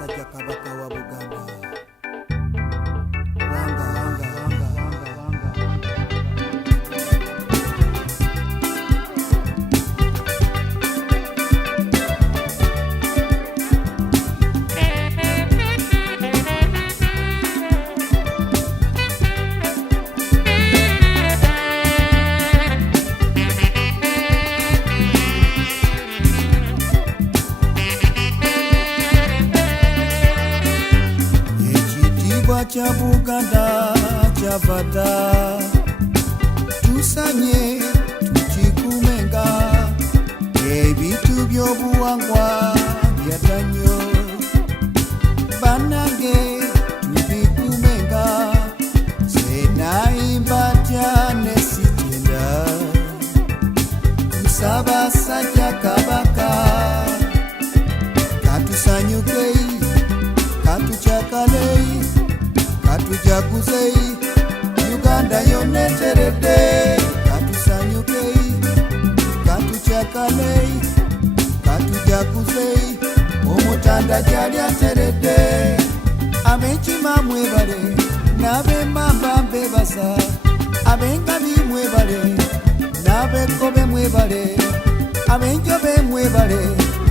Sajja Kabaka wa Buganda. Wanga, wanga, wanga, wanga, wanga. Cha Buganda chavata tusanye tukikumenga ebitu byobuwangwa byatanyo banange tubikumenga senaimba tyane sitenda nsaba Sajja Kabaka katusanyukei katuchakalei katujaguzei Uganda yoneterede katusanyukei katuchakalei katujaguzei omutanda jali aterede abekima mwebale n'abemamba mbebasa abengabi mwebale n'abekobe mwebale abenjobe mwebale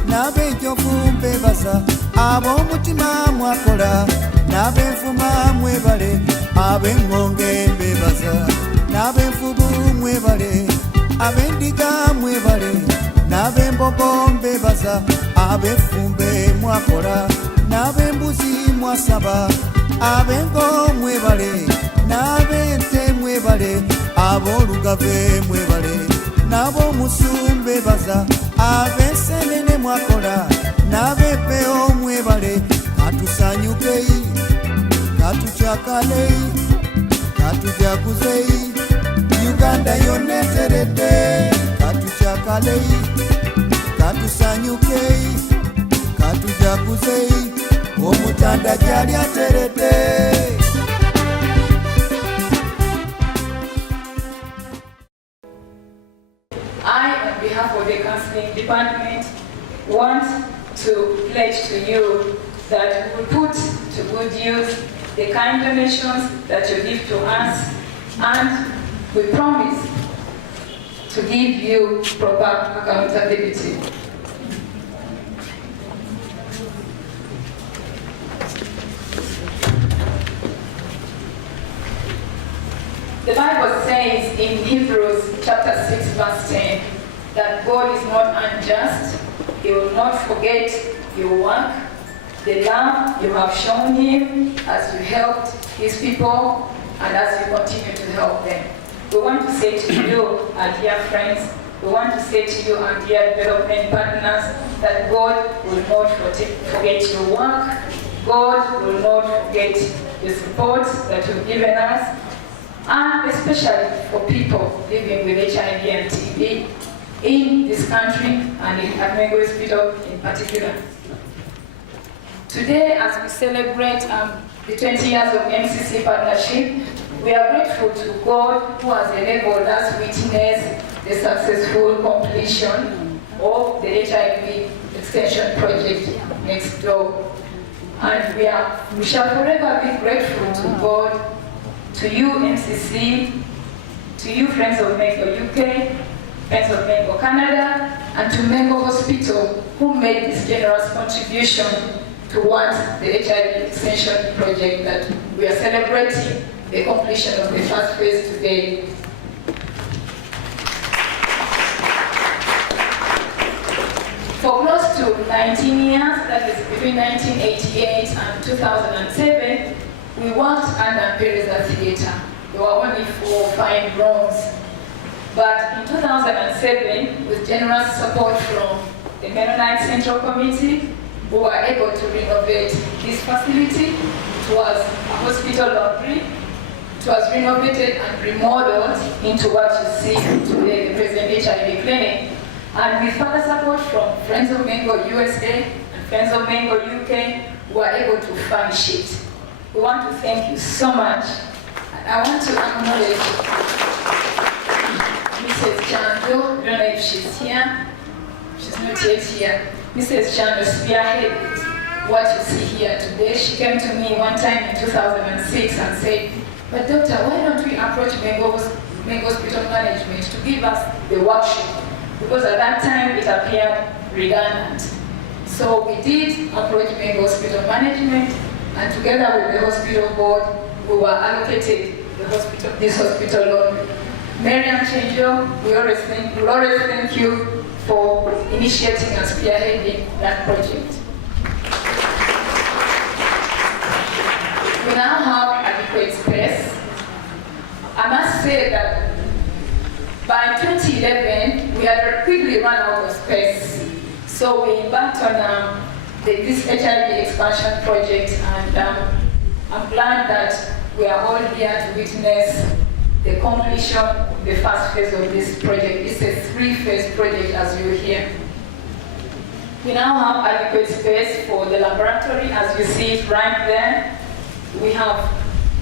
n'abenjovu mbebasa ab'omutima mwakola n'abenfuma mwebale ab'engonge mbebaza n'abenfubu mwebale ab'endiga mwebale n'ab'embogo mbebaza ab'effumbe mwakola n'ab'embuzi mwasaba ab'engo mwebale n'ab'ente mwebale ab'olugave mwebale n'ab'omusu mbebaza ab'ensenene mwakola n'ab'epeo mwebale katusanyukei katuchakalei katujaguzei Uganda yoneterede katuchakalei katusanyukei katujaguzei omutanda jali aterede. I, on behalf of the counseling department, want to pledge to you that we will put to good use the kind donations that you give to us, and we promise to give you proper accountability. The Bible says in Hebrews chapter 6 verse 10 that God is not unjust. He will not forget your work, the love you have shown him as you helped his people and as you continue to help them. We want to say to you, our dear friends, we want to say to you, our dear development partners, that God will not forget your work. God will not forget the support that you've given us, and especially for people living with HIV and TB in this country and in Mengo Hospital in particular. Today, as we celebrate the 20 years of MCC partnership, we are grateful to God who has enabled us to witness the successful completion of the HIV extension project next door. And we shall forever be grateful to God, to you MCC, to you Friends of Mengo UK, Friends of Mengo Canada, and to Mengo Hospital, who made this generous contribution towards the HIV extension project that we are celebrating the completion of the first phase today. For close to 19 years, that is between 1988 and 2007, we worked under Pereza Theatre. There were only 4 or 5 rooms. But in 2007, with generous support from the Mennonite Central Committee, we were able to renovate this facility. It was a hospital laundry. It was renovated and remodeled into what you see today, the present HIV clinic. And with further support from Friends of Mengo USA and Friends of Mengo UK, we were able to furnish it. We want to thank you so much. And I want to acknowledge Mrs. Chando. I don't know if she's here. She's not yet here. Mrs. Chando spearheaded what you see here today. She came to me one time in 2006 and said, "But doctor, why don't we approach Mengo Hospital Management to give us the workshop?" Because at that time it appeared redundant. So we did approach Mengo Hospital Management, and together with the hospital board, we were allocated this hospital loan. Mary and Chenjo, we always thank you for initiating and spearheading that project. We now have adequate space. I must say that by 2011, we had quickly run out of space. So we embarked on this HIV expansion project, and I'm glad that we are all here to witness the completion of the first phase of this project. It's a 3-phase project, as you hear. We now have adequate space for the laboratory, as you see it right there. We have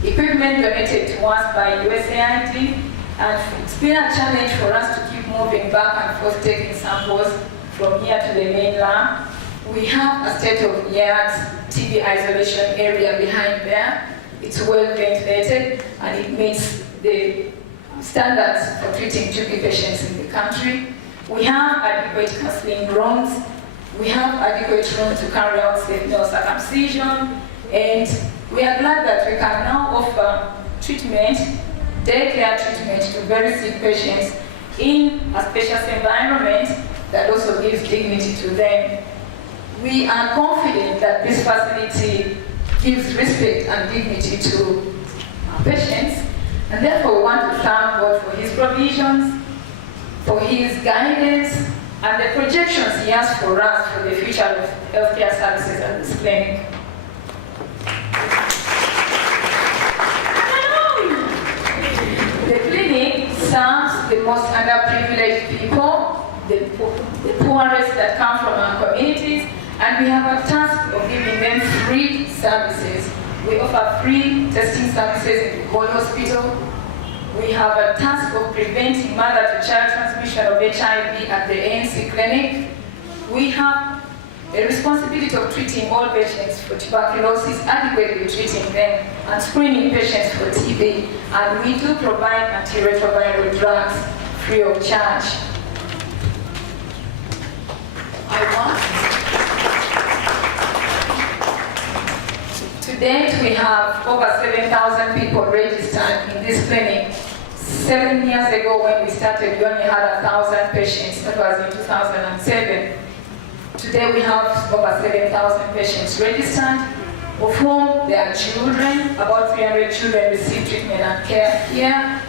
equipment donated to us by USAID, and it's been a challenge for us to keep moving back and forth, taking samples from here to the main lab. We have a state-of-the-art TB isolation area behind there. It's well ventilated, and it meets the standards for treating TB patients in the country. We have adequate counseling rooms. We have adequate rooms to carry out safe male circumcision, and we are glad that we can now offer treatment, daycare treatment to very sick patients in a spacious environment that also gives dignity to them. We are confident that this facility gives respect and dignity to our patients, and therefore we want to thank God for His provisions, for His guidance, and the projections He has for us for the future of healthcare services at this clinic. The clinic serves the most underprivileged people, the poorest that come from our communities, and we have a task of giving them free services. We offer free testing services in the whole hospital. We have a task of preventing mother-to-child transmission of HIV at the ANC clinic. We have a responsibility of treating all patients for tuberculosis, adequately treating them, and screening patients for TB. And we do provide antiretroviral drugs free of charge. To date, we have over 7,000 people registered in this clinic. 7 years ago when we started, we only had 1,000 patients. That was in 2007. Today we have over 7,000 patients registered, of whom there are children. About 300 children receive treatment and care here.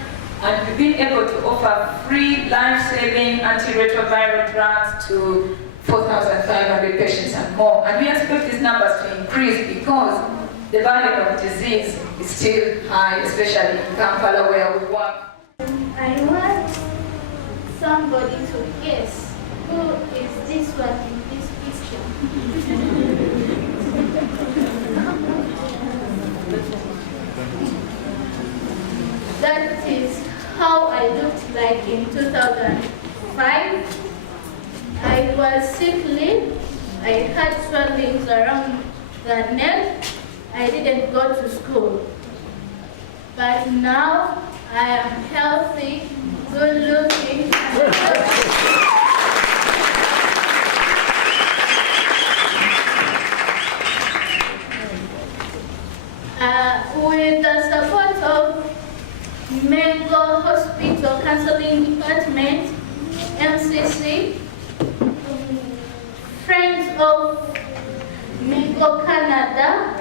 And we've been able to offer free life-saving antiretroviral drugs to 4,500 patients and more. And we expect these numbers to increase because the burden of disease is still high, especially in Kampala where we work. I want somebody to guess who is this one in this picture. That is how I looked like in 2005. I was sickly. I had swellings around the neck. I didn't go to school. But now I am healthy, good looking. With the support of Mengo Hospital Counseling Department, MCC, Friends of Mengo Canada,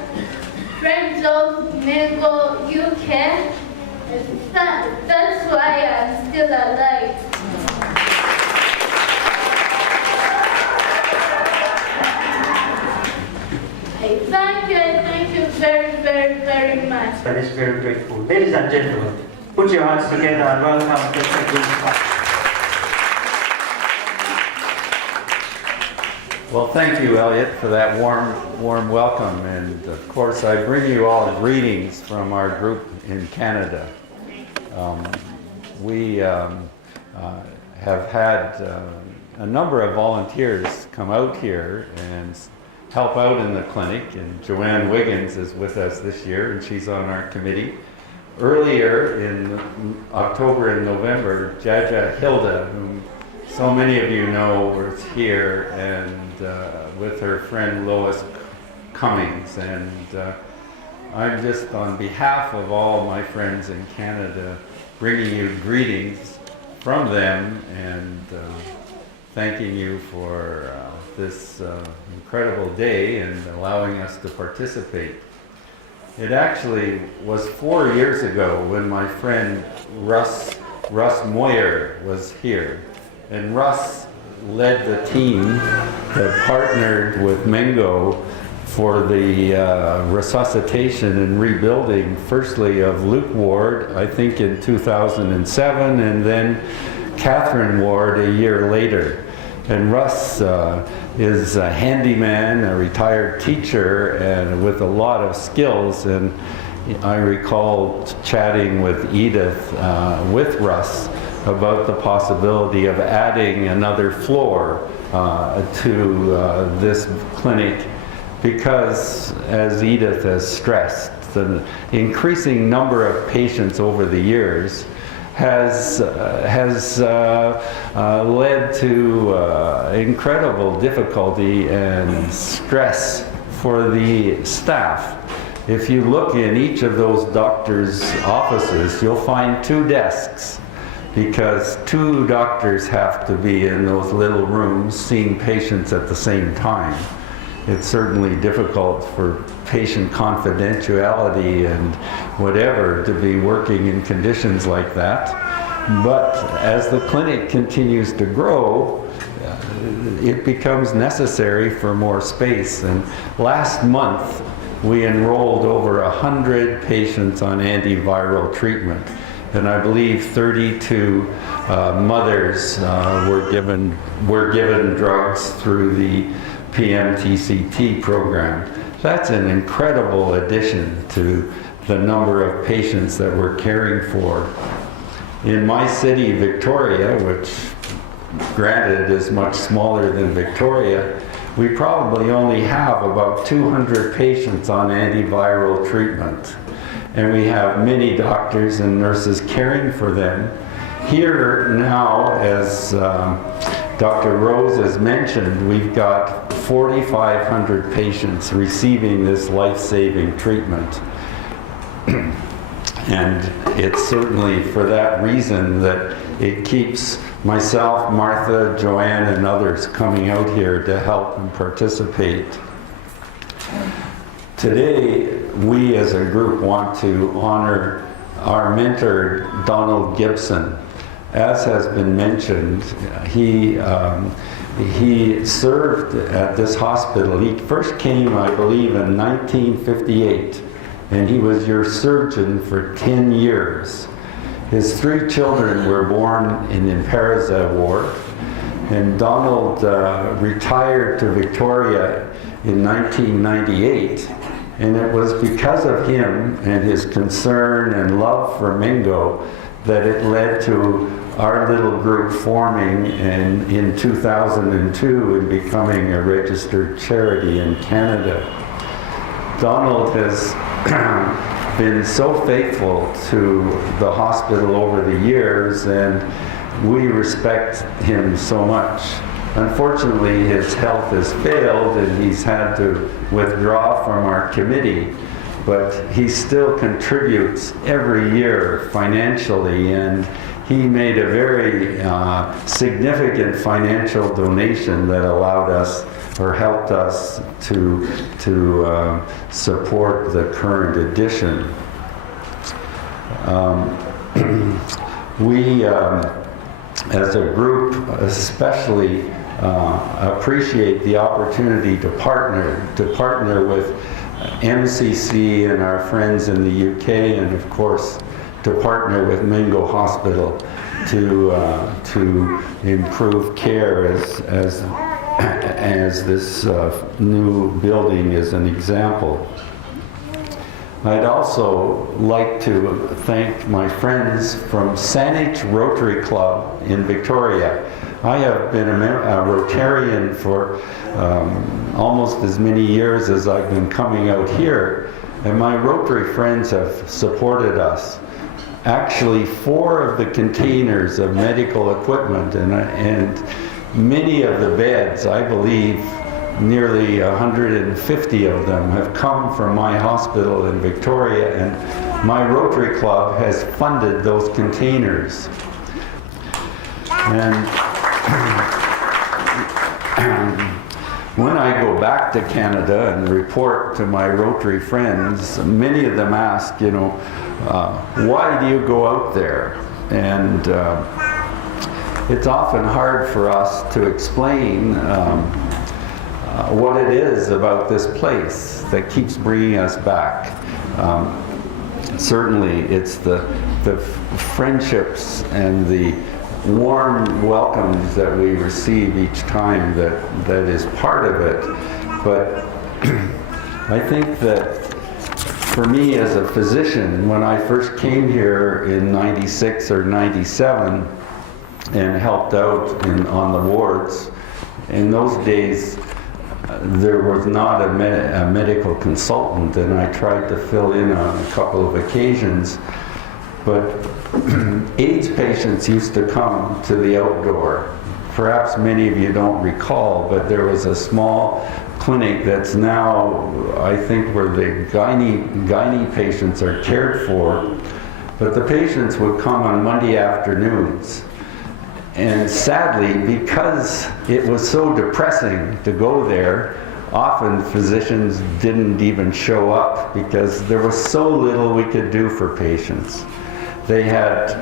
Friends of Mengo UK, that's why I'm still alive. I thank you very, very, very much. That is very grateful. Ladies and gentlemen, put your hands together and welcome Dr. Guzman. Well, thank you, Elliot, for that warm welcome. And of course, I bring you all greetings from our group in Canada. We have had a number of volunteers come out here and help out in the clinic, and Joanne Wiggins is with us this year, and she's on our committee. Earlier in October and November, Jaja Hilda, whom so many of you know, was here, and with her friend Lois Cummings. And I'm just on behalf of all my friends in Canada bringing you greetings from them and thanking you for this incredible day and allowing us to participate. It actually was 4 years ago when my friend Russ Moyer was here. And Russ led the team that partnered with Mengo for the resuscitation and rebuilding, firstly of Luke Ward, I think in 2007, and then Catherine Ward a year later. And Russ is a handyman, a retired teacher, and with a lot of skills. And I recall chatting with Edith, with Russ, about the possibility of adding another floor to this clinic, because, as Edith has stressed, the increasing number of patients over the years has led to incredible difficulty and stress for the staff. If you look in each of those doctors' offices, you'll find 2 desks, because 2 doctors have to be in those little rooms seeing patients at the same time. It's certainly difficult for patient confidentiality and whatever to be working in conditions like that. But as the clinic continues to grow, it becomes necessary for more space. And last month, we enrolled over 100 patients on antiviral treatment. And I believe 32 mothers were given drugs through the PMTCT program. That's an incredible addition to the number of patients that we're caring for. In my city, Victoria, which granted is much smaller than Victoria, we probably only have about 200 patients on antiviral treatment. And we have many doctors and nurses caring for them. Here now, as Dr. Rose has mentioned, we've got 4,500 patients receiving this life-saving treatment. And it's certainly for that reason that it keeps myself, Martha, Joanne, and others coming out here to help and participate. Today, we as a group want to honor our mentor, Donald Gibson. As has been mentioned, he served at this hospital. He first came, I believe, in 1958, and he was your surgeon for 10 years. His 3 children were born in Imperiza ward, and Donald retired to Victoria in 1998, and it was because of him and his concern and love for Mengo that it led to our little group forming in 2002 and becoming a registered charity in Canada. Donald has been so faithful to the hospital over the years, and we respect him so much. Unfortunately, his health has failed and he's had to withdraw from our committee, but he still contributes every year financially, and he made a very significant financial donation that allowed us, or helped us to support the current edition. We, as a group, especially appreciate the opportunity to partner with MCC and our friends in the UK, and of course to partner with Mengo Hospital to improve care as this new building is an example. I'd also like to thank my friends from Saanich Rotary Club in Victoria. I have been a Rotarian for almost as many years as I've been coming out here, and my Rotary friends have supported us. Actually, 4 of the containers of medical equipment and many of the beds, I believe nearly 150 of them, have come from my hospital in Victoria, and my Rotary Club has funded those containers. And when I go back to Canada and report to my Rotary friends, many of them ask, you know, why do you go out there? And it's often hard for us to explain what it is about this place that keeps bringing us back. Certainly it's the friendships and the warm welcomes that we receive each time that is part of it. But I think that for me as a physician, when I first came here in 96 or 97 and helped out on the wards, in those days there was not a medical consultant, and I tried to fill in on a couple of occasions. But AIDS patients used to come to the outdoor. Perhaps many of you don't recall, but there was a small clinic that's now, I think, where the gynae patients are cared for. But the patients would come on Monday afternoons. And sadly, because it was so depressing to go there, often physicians didn't even show up because there was so little we could do for patients. They had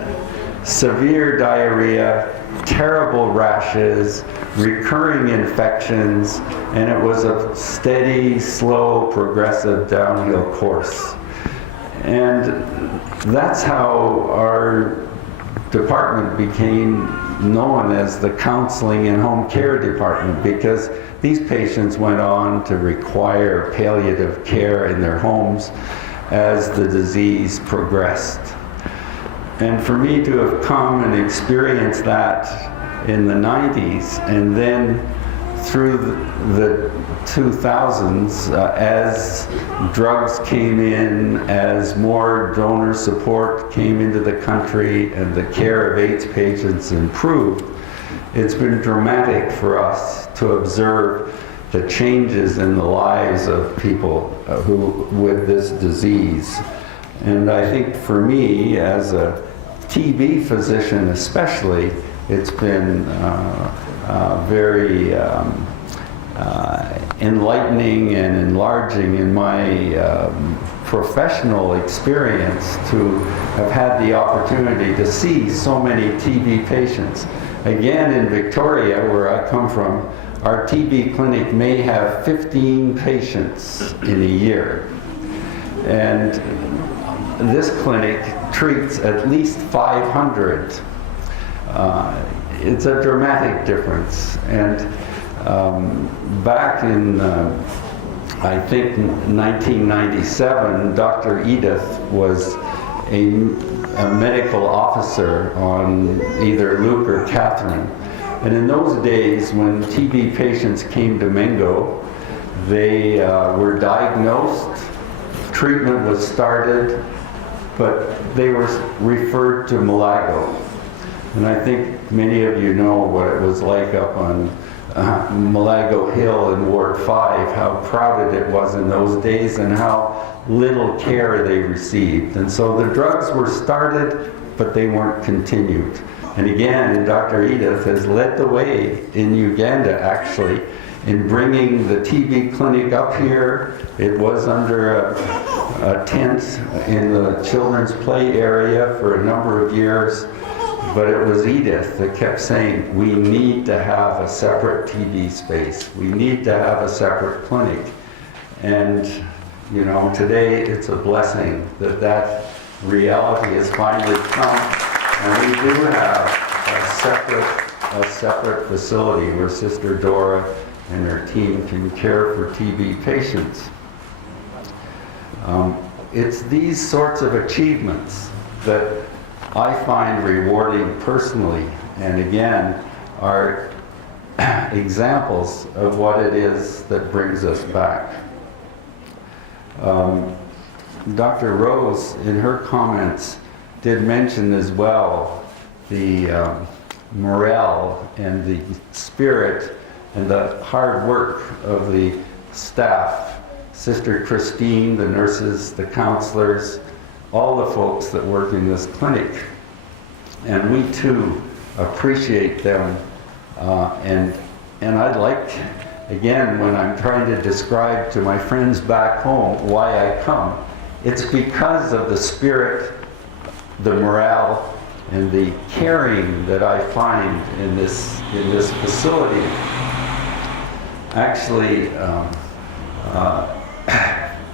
severe diarrhea, terrible rashes, recurring infections, and it was a steady, slow, progressive downhill course. And that's how our department became known as the Counseling and Home Care Department, because these patients went on to require palliative care in their homes as the disease progressed. And for me to have come and experienced that in the 90s, and then through the 2000s, as drugs came in, as more donor support came into the country, and the care of AIDS patients improved, it's been dramatic for us to observe the changes in the lives of people with this disease. And I think for me, as a TB physician especially, it's been very enlightening and enlarging in my professional experience to have had the opportunity to see so many TB patients. Again, in Victoria, where I come from, our TB clinic may have 15 patients in a year. And this clinic treats at least 500. It's a dramatic difference. And back in, I think, 1997, Dr. Edith was a medical officer on either Luke or Catherine. And in those days, when TB patients came to Mengo, they were diagnosed, treatment was started, but they were referred to Malago. And I think many of you know what it was like up on Malago Hill in Ward 5, how crowded it was in those days and how little care they received. And so the drugs were started, but they weren't continued. And again, Dr. Edith has led the way in Uganda, actually, in bringing the TB clinic up here. It was under a tent in the children's play area for a number of years. But it was Edith that kept saying, we need to have a separate TB space. We need to have a separate clinic. And, you know, today it's a blessing that that reality has finally come. And we do have a separate facility where Sister Dora and her team can care for TB patients. It's these sorts of achievements that I find rewarding personally. And again, are examples of what it is that brings us back. Dr. Rose, in her comments, did mention as well the morale and the spirit and the hard work of the staff, Sister Christine, the nurses, the counselors, all the folks that work in this clinic. And we too appreciate them. And I'd like, again, when I'm trying to describe to my friends back home why I come, it's because of the spirit, the morale, and the caring that I find in this facility. Actually,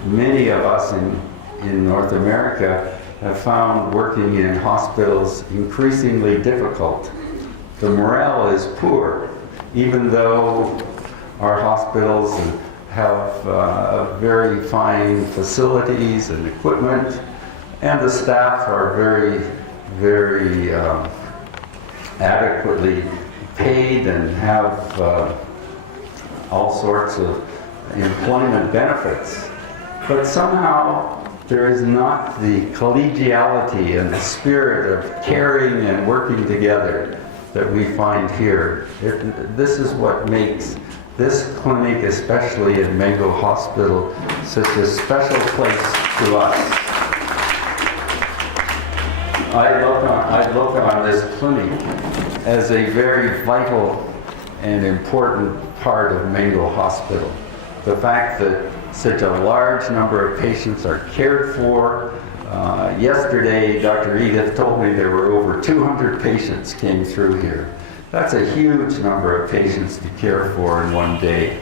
many of us in North America have found working in hospitals increasingly difficult. The morale is poor, even though our hospitals have very fine facilities and equipment, and the staff are very, very adequately paid and have all sorts of employment benefits. But somehow there is not the collegiality and the spirit of caring and working together that we find here. This is what makes this clinic, especially in Mengo Hospital, such a special place to us. I look on this clinic as a very vital and important part of Mengo Hospital. The fact that such a large number of patients are cared for. Yesterday, Dr. Edith told me there were over 200 patients came through here. That's a huge number of patients to care for in one day.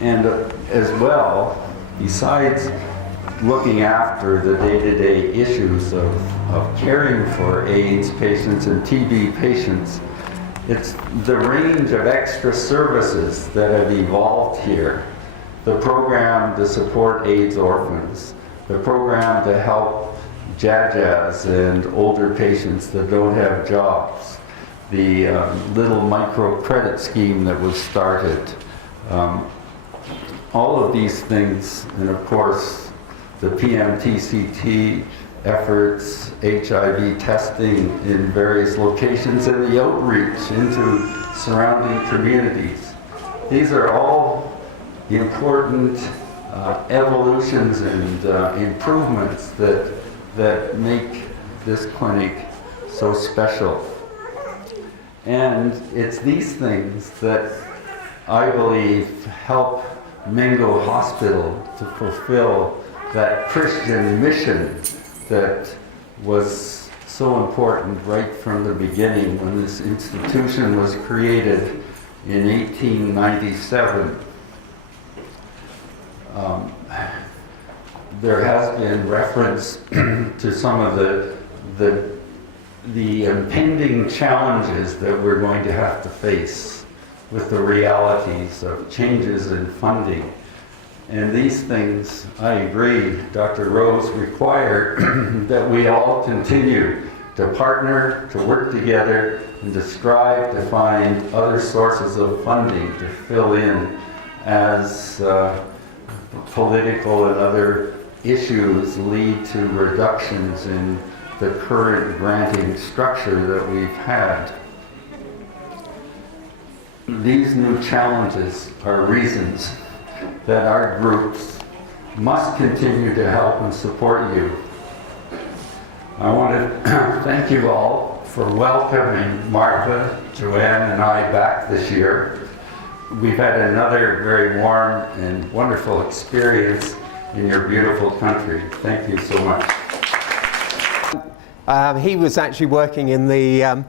And as well, besides looking after the day-to-day issues of caring for AIDS patients and TB patients, it's the range of extra services that have evolved here. The program to support AIDS orphans, the program to help JAJAs and older patients that don't have jobs, the little microcredit scheme that was started. All of these things, and of course, the PMTCT efforts, HIV testing in various locations, and the outreach into surrounding communities. These are all important evolutions and improvements that make this clinic so special. And it's these things that I believe help Mengo Hospital to fulfill that Christian mission that was so important right from the beginning when this institution was created in 1897. There has been reference to some of the impending challenges that we're going to have to face with the realities of changes in funding. And these things, I agree, Dr. Rose, require that we all continue to partner, to work together, and to strive to find other sources of funding to fill in as political and other issues lead to reductions in the current granting structure that we've had. These new challenges are reasons that our groups must continue to help and support you. I want to thank you all for welcoming Martha, Joanne, and I back this year. We've had another very warm and wonderful experience in your beautiful country. Thank you so much. He was actually working in the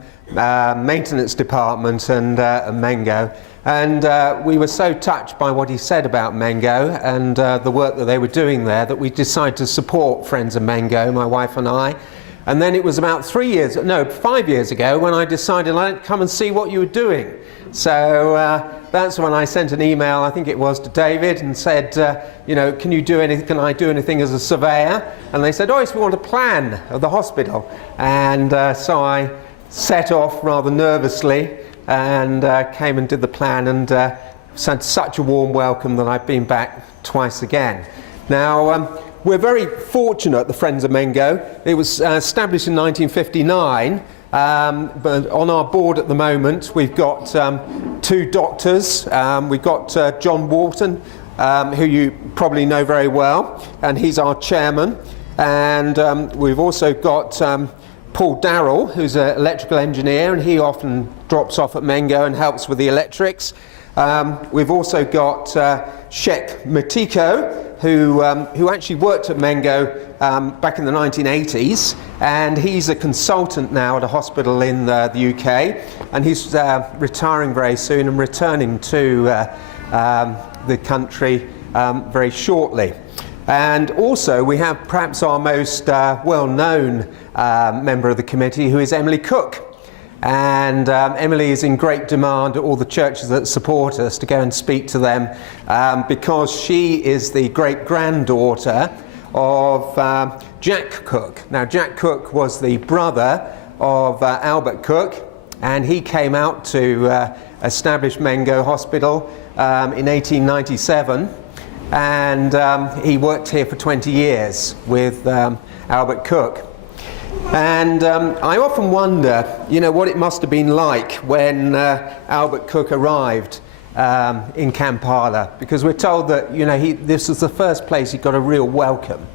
maintenance department and Mengo, and we were so touched by what he said about Mengo and the work that they were doing there that we decided to support Friends of Mengo, my wife and I. And then it was about 5 years ago when I decided I'd come and see what you were doing. So that's when I sent an email, I think it was, to David and said, you know, can I do anything as a surveyor? And they said, oh, yes, we want a plan of the hospital. And so I set off rather nervously and came and did the plan, and had such a warm welcome that I've been back twice again. Now, we're very fortunate, the Friends of Mengo. It was established in 1959, but on our board at the moment we've got 2 doctors. We've got John Wharton, who you probably know very well, and he's our chairman. And we've also got Paul Darrell, who's an electrical engineer, and he often drops off at Mengo and helps with the electrics. We've also got Shek Matiko, who actually worked at Mengo back in the 1980s, and he's a consultant now at a hospital in the UK, and he's retiring very soon and returning to the country very shortly. And also we have perhaps our most well-known member of the committee, who is Emily Cook. And Emily is in great demand at all the churches that support us to go and speak to them, because she is the great-granddaughter of Jack Cook. Now, Jack Cook was the brother of Albert Cook, and he came out to establish Mengo Hospital in 1897, and he worked here for 20 years with Albert Cook. And I often wonder, what it must have been like when Albert Cook arrived in Kampala, because we're told that this was the first place he got a real welcome.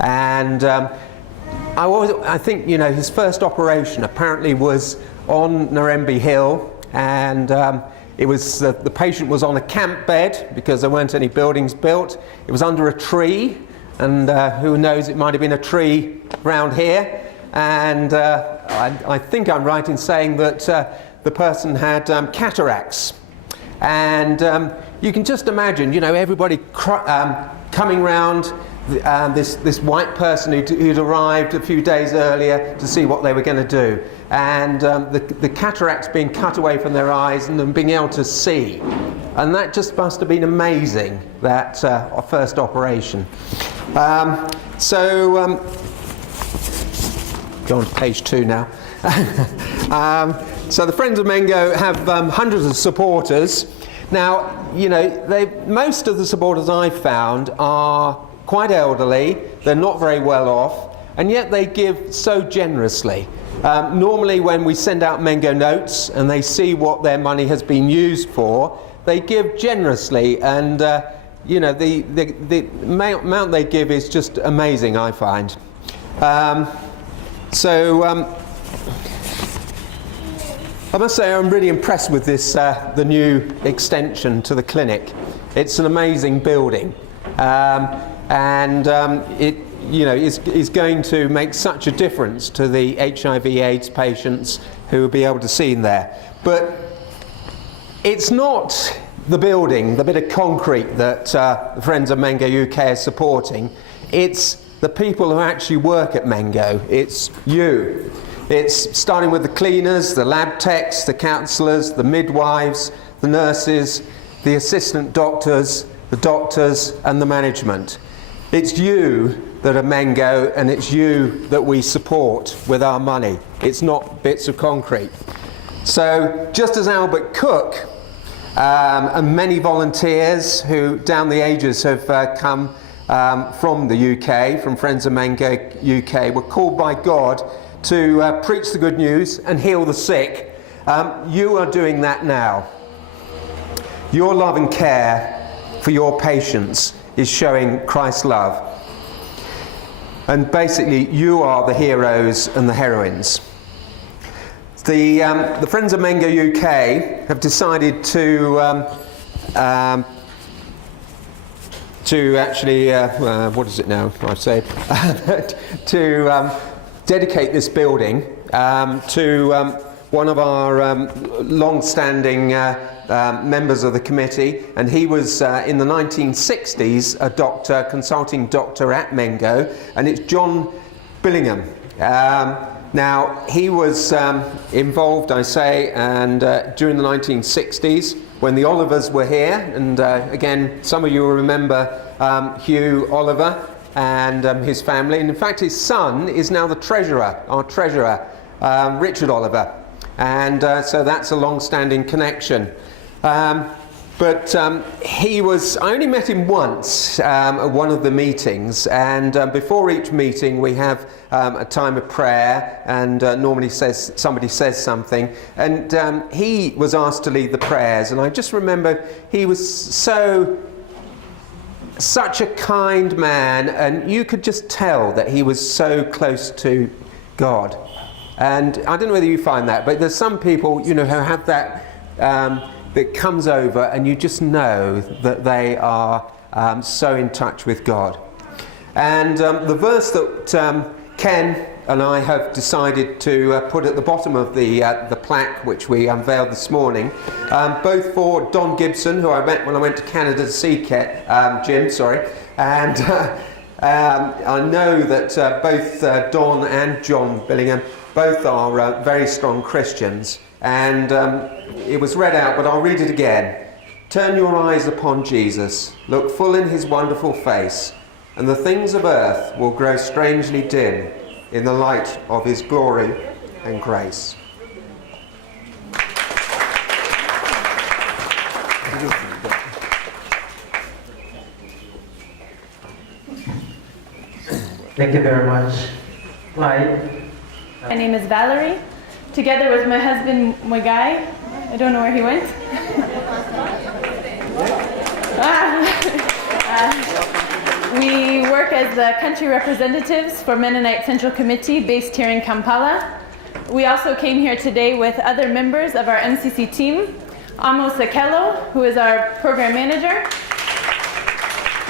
And I think his first operation apparently was on Narembe Hill, and it was the patient was on a camp bed because there weren't any buildings built. It was under a tree, and who knows, it might have been a tree round here. And I think I'm right in saying that the person had cataracts. And you can just imagine, everybody coming round this white person who'd arrived a few days earlier to see what they were going to do. And the cataracts being cut away from their eyes and them being able to see. And that just must have been amazing, that our first operation. Go on to page 2 now. So the Friends of Mengo have hundreds of supporters. Now, most of the supporters I've found are quite elderly, they're not very well off, and yet they give so generously. Normally when we send out Mengo notes and they see what their money has been used for, they give generously, and the amount they give is just amazing, I find. I must say I'm really impressed with this, the new extension to the clinic. It's an amazing building, and it is going to make such a difference to the HIV/AIDS patients who will be able to see in there. But it's not the building, the bit of concrete that the Friends of Mengo UK is supporting. It's the people who actually work at Mengo. It's you. It's starting with the cleaners, the lab techs, the counsellors, the midwives, the nurses, the assistant doctors, the doctors and the management. It's you that are Mengo, and it's you that we support with our money. It's not bits of concrete. So just as Albert Cook and many volunteers who down the ages have come from the UK, from Friends of Mengo UK, were called by God to preach the good news and heal the sick. You are doing that now. Your love and care for your patients is showing Christ's love. And basically, you are the heroes and the heroines. The Friends of Mengo UK have decided to actually, what is it now, I've said, to dedicate this building to one of our long-standing members of the committee, and he was in the 1960s a doctor, consulting doctor at Mengo, and it's John Billingham. Now, he was involved, I say, and during the 1960s, when the Olivers were here, and again, some of you will remember Hugh Oliver and his family, and in fact his son is now the treasurer, our treasurer, Richard Oliver. and so that's a long-standing connection. But I only met him once at one of the meetings, and before each meeting we have a time of prayer, and normally somebody says something, and he was asked to lead the prayers, and I just remember he was such a kind man, and you could just tell that he was so close to God. And I don't know whether you find that, but there's some people, who have that that comes over, and you just know that they are so in touch with God. And the verse that Ken and I have decided to put at the bottom of the plaque, which we unveiled this morning, both for Don Gibson, who I met when I went to Canada to see Jim, and I know that both Don and John Billingham both are very strong Christians, and it was read out, but I'll read it again. Turn your eyes upon Jesus, look full in his wonderful face, and the things of earth will grow strangely dim in the light of his glory and grace. Thank you very much. Clyde. My name is Valerie, together with my husband, Mwigai. I don't know where he went. We work as the country representatives for Mennonite Central Committee based here in Kampala. We also came here today with other members of our MCC team, Amos Akello, who is our program manager,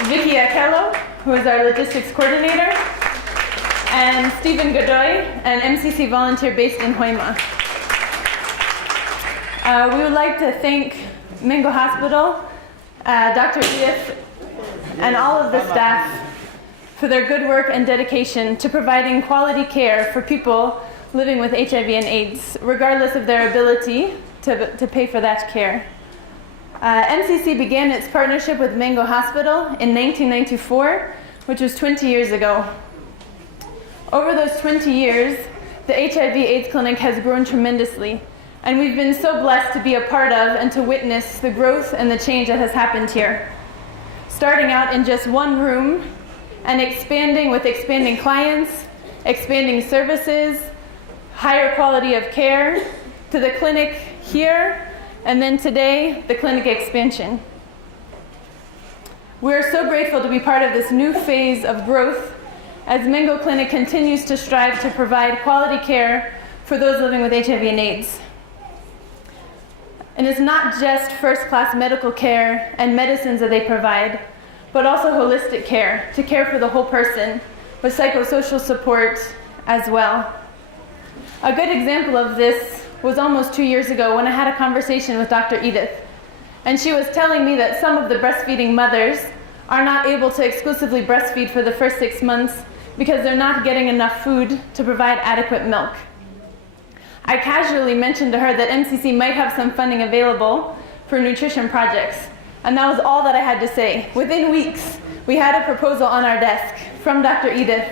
Vicky Akello, who is our logistics coordinator, and Stephen Godoy, an MCC volunteer based in Hoima. We would like to thank Mengo Hospital, Dr. Edith, and all of the staff for their good work and dedication to providing quality care for people living with HIV and AIDS, regardless of their ability to pay for that care. MCC began its partnership with Mengo Hospital in 1994, which was 20 years ago. Over those 20 years, the HIV/AIDS clinic has grown tremendously, and we've been so blessed to be a part of and to witness the growth and the change that has happened here. Starting out in just one room and expanding with expanding clients, expanding services, higher quality of care, to the clinic here, and then today, the clinic expansion. We're so grateful to be part of this new phase of growth as Mengo Clinic continues to strive to provide quality care for those living with HIV and AIDS. And it's not just first-class medical care and medicines that they provide, but also holistic care, to care for the whole person, with psychosocial support as well. A good example of this was almost 2 years ago when I had a conversation with Dr. Edith. And she was telling me that some of the breastfeeding mothers are not able to exclusively breastfeed for the first 6 months because they're not getting enough food to provide adequate milk. I casually mentioned to her that MCC might have some funding available for nutrition projects, and that was all that I had to say. Within weeks, we had a proposal on our desk from Dr. Edith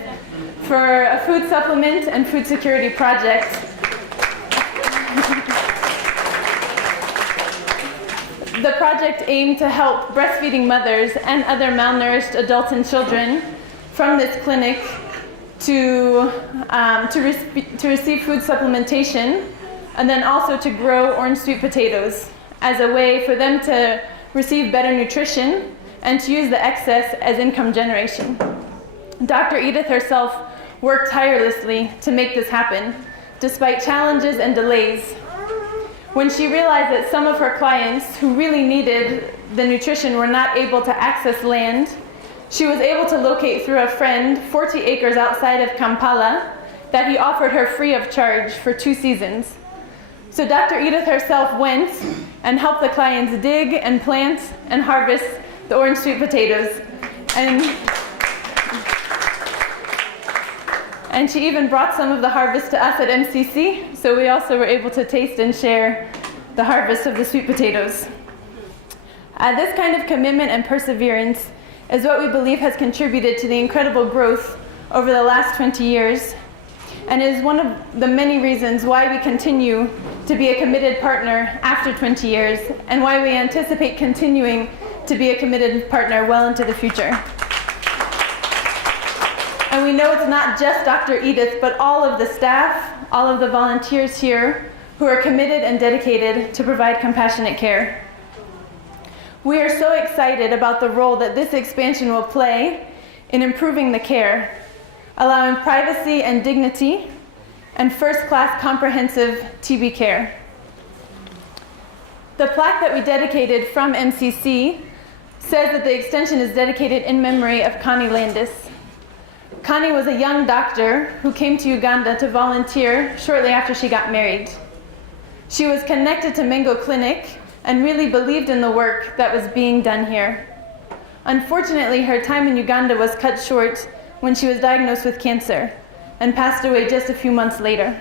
for a food supplement and food security project. The project aimed to help breastfeeding mothers and other malnourished adults and children from this clinic to receive food supplementation, and then also to grow orange sweet potatoes as a way for them to receive better nutrition and to use the excess as income generation. Dr. Edith herself worked tirelessly to make this happen, despite challenges and delays. When she realized that some of her clients who really needed the nutrition were not able to access land, she was able to locate through a friend 40 acres outside of Kampala that he offered her free of charge for 2 seasons. So Dr. Edith herself went and helped the clients dig and plant and harvest the orange sweet potatoes. And she even brought some of the harvest to us at MCC, so we also were able to taste and share the harvest of the sweet potatoes. This kind of commitment and perseverance is what we believe has contributed to the incredible growth over the last 20 years. and is one of the many reasons why we continue to be a committed partner after 20 years, and why we anticipate continuing to be a committed partner well into the future. And we know it's not just Dr. Edith, but all of the staff, all of the volunteers here who are committed and dedicated to provide compassionate care. We are so excited about the role that this expansion will play in improving the care, allowing privacy and dignity, and first-class comprehensive TB care. The plaque that we dedicated from MCC says that the extension is dedicated in memory of Connie Landis. Connie was a young doctor who came to Uganda to volunteer shortly after she got married. She was connected to Mengo Clinic and really believed in the work that was being done here. Unfortunately, her time in Uganda was cut short when she was diagnosed with cancer and passed away just a few months later.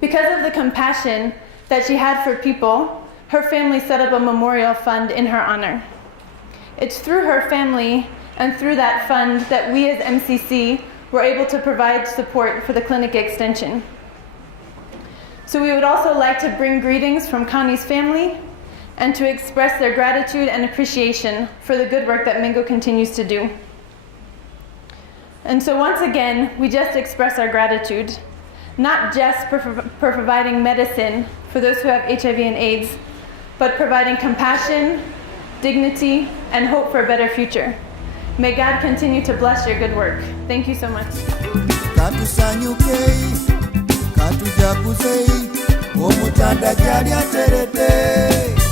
Because of the compassion that she had for people, her family set up a memorial fund in her honor. It's through her family and through that fund that we as MCC were able to provide support for the clinic extension. So we would also like to bring greetings from Connie's family and to express their gratitude and appreciation for the good work that Mengo continues to do. And so once again, we just express our gratitude, not just for providing medicine for those who have HIV and AIDS, but providing compassion, dignity, and hope for a better future. May God continue to bless your good work. Thank you so much. Katusanyuke, katujaguze, omutanda jali aterete.